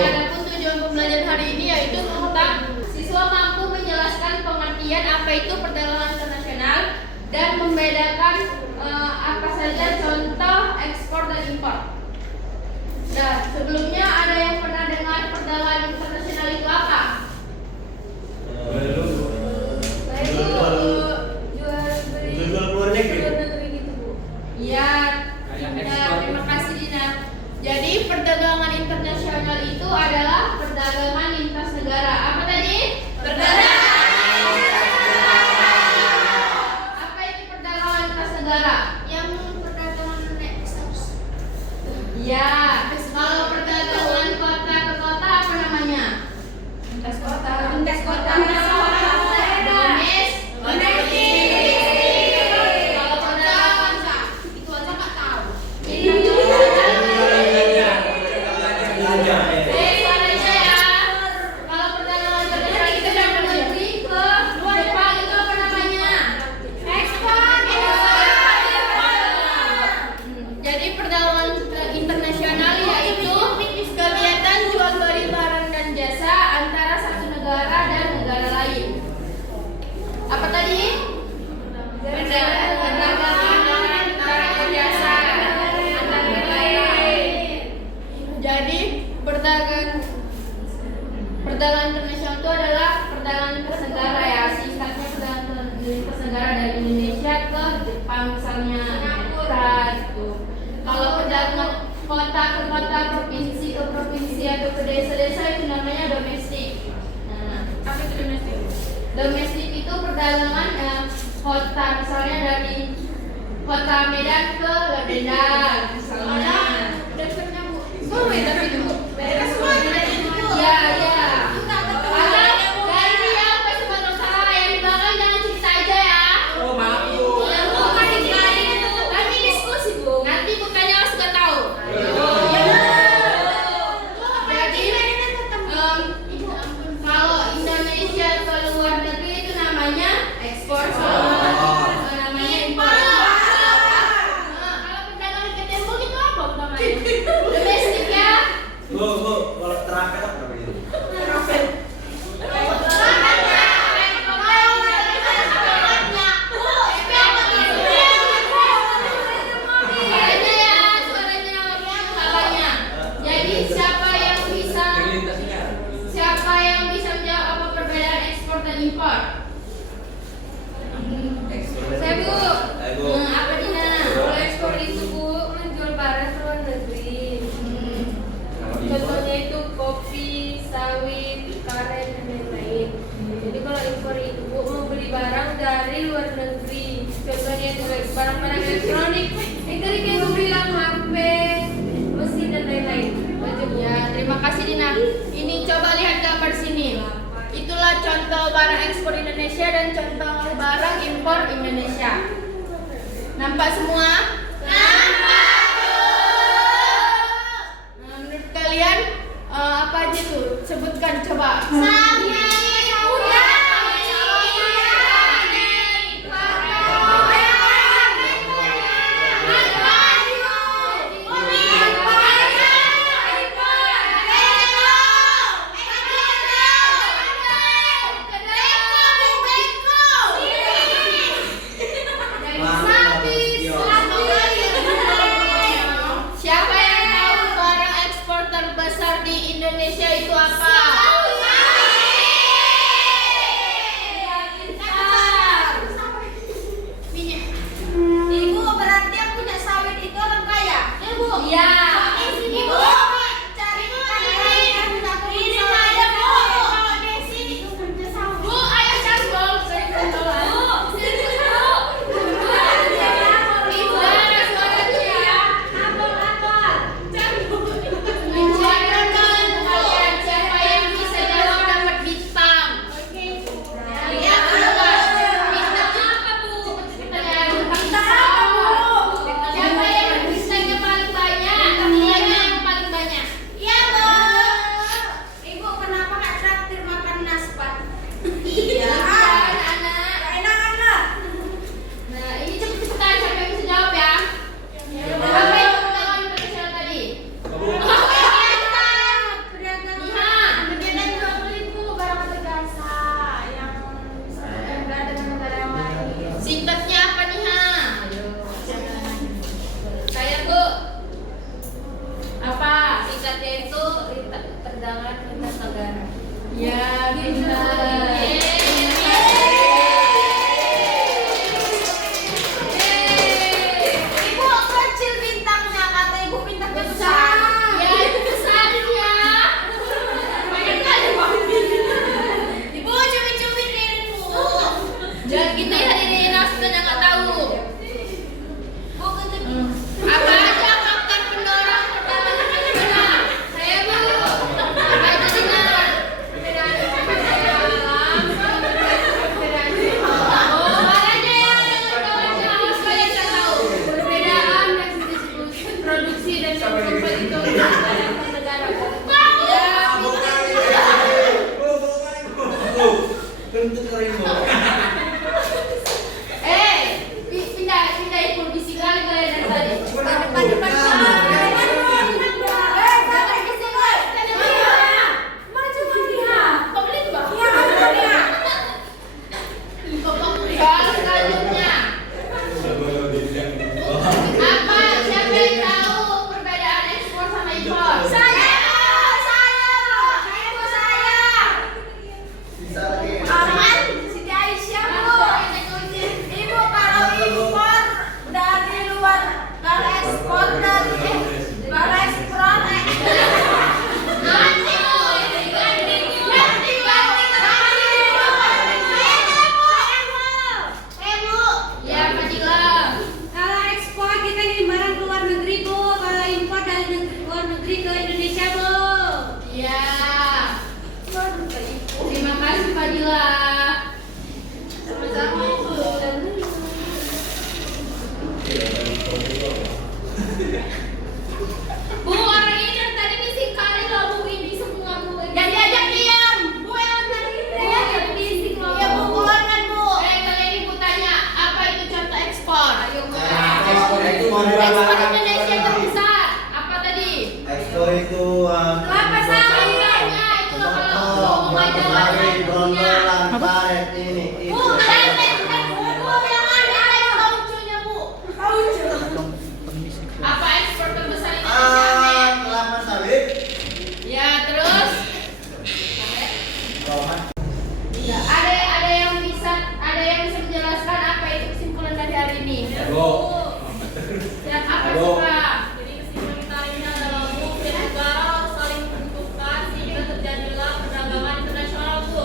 adapun tujuan pembelajaran hari ini yaitu tentang siswa mampu menjelaskan pengertian apa itu perdagangan internasional dan membedakan apa saja contoh ekspor dan impor. Nah, sebelumnya ada yang pernah dengar perdagangan internasional itu apa? Jual luar negeri gitu, Bu. Iya. Terima kasih Dina. Jadi perdagangan internasional itu adalah perdagangan lintas negara. Apa tadi? Perdagangan lintas negara. Apa itu perdagangan lintas negara? Yang perdagangan ekspor. Ya, kalau perdagangan kota ke kota apa namanya? Lintas kota. Lintas kota. Perdagangan internasional itu adalah perdagangan lintas negara ya, singkatnya perdagangan lintas negara dari Indonesia ke Jepang misalnya, gitu. Kalau perdagangan kota ke kota, provinsi ke provinsi atau ke desa-desa itu namanya domestik. Nah, apa itu domestik? Domestik itu perdagangan kota, misalnya dari kota Medan ke Ladendal misalnya. Dasarnya Bu. Oh, tapi itu mereka semua ya. Dari Riau ke Sumatera Utara yang di belakang jangan cerita aja ya. Oh maaf Bu. Kami diskusi Bu. Nanti bukannya harus nggak tahu. Jadi kalau Indonesia ke luar negeri itu namanya ekspor. Namanya impor. Kalau perdagangan ke tembok itu apa namanya? Domestik ya. Bu, kalau terakhir apa itu? Siapa yang bisa menjawab apa perbedaan ekspor dan impor? Saya Bu. Apa Dina? Kalau ekspor itu Bu menjual barang ke luar negeri. Contohnya itu kopi, sawit, karet dan lain-lain. Jadi kalau impor itu Bu mau beli barang dari luar negeri. Contohnya itu barang-barang elektronik. Tadi kayak Bu bilang HP, mesin dan lain-lain. Ya, terima kasih Dina. Ini coba lihat gambar sini. Itulah contoh barang ekspor Indonesia dan contoh barang impor Indonesia. Nampak semua? Nampak. Menurut kalian apa aja tuh? Sebutkan coba. Siapa yang tahu barang ekspor terbesar di Indonesia itu apa? pintar. Ibu kecil bintangnya, kata ibu bintangnya besar. Ya itu besar ya. Banyak kali Ibu cumi-cumi dirimu. jangan gitu ya hadirin Aspen yang nggak tahu. Bu kata Apa aja faktor pendorong perdagangan internasional? Saya Bu. Apa aja dengar? Oh, aja ya dengan kawan supaya saya tahu perbedaan produksi dan ekspor itu antar negara. Ya, Kentut kering bu. pindah ibu bisik kali kalian dari tadi. Soal selanjutnya. Apa siapa yang tahu perbedaan ekspor sama impor? Aman, Siti Aisyah bu. Ibu kalau impor dari luar, kalau ekspor dari kalau ekspor Ya, Fadila. Kalau ekspor kita ngirim barang ke luar negeri Bu, kalau impor dari luar negeri ke Indonesia Bu. Ya. Terima kasih Fadila. sama-sama bu. Bu, orang ini dari tadi bisik kali loh Bu, ini semua Bu. Yang diajak diam, bu yang tadi diajak bisik loh. Ya bu keluarkan bu. Kalian ibu tanya, apa itu contoh ekspor? Ayo Bu. Ekspor itu mau jual Ekspor barang. Indonesia terbesar. Apa tadi? Ekspor itu Kelapa sawit. Tanya itu loh kalau ngomong aja sawit, punya. brontolan, karet ini Bu, itu. bu bilang ada tauconya bu. Tauco. Apa ekspor terbesar Indonesia? Kelapa sawit. Ya, terus ya, ada yang bisa menjelaskan apa itu kesimpulan dari hari ini? Yang apa Halo. suka? Jadi kesimpulan kita hari ini adalah Bu, tiap negara harus saling menentukan sehingga terjadilah perdagangan internasional Bu.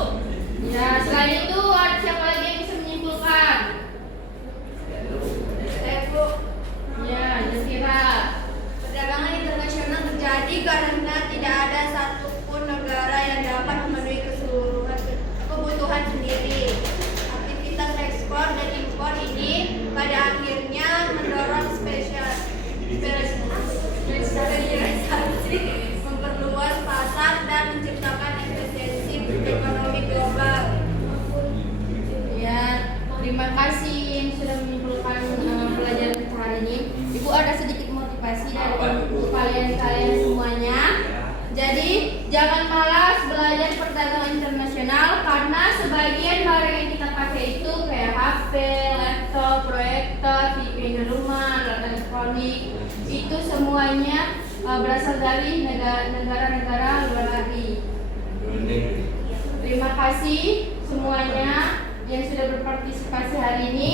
Ya, selain itu ada siapa lagi yang bisa menyimpulkan? Bu. Ya, Jasira. Perdagangan internasional terjadi karena tidak ada satupun negara yang dapat memenuhi keseluruhan kebutuhan sendiri. Aktivitas ekspor dan impor ini pada akhirnya mendorong spesialisasi, memperluas pasar dan menciptakan efisiensi ekonomi global. Ya, terima kasih yang sudah menyimpulkan pelajaran kita hari ini. Ibu ada sedikit motivasi dari kalian semuanya. Jadi, jangan malas belajar perdagangan internasional karena sebagian barang yang kita pakai itu kayak HP, laptop, proyektor, TV di rumah, alat elektronik, itu semuanya berasal dari negara-negara luar negeri. Terima kasih semuanya yang sudah berpartisipasi hari ini.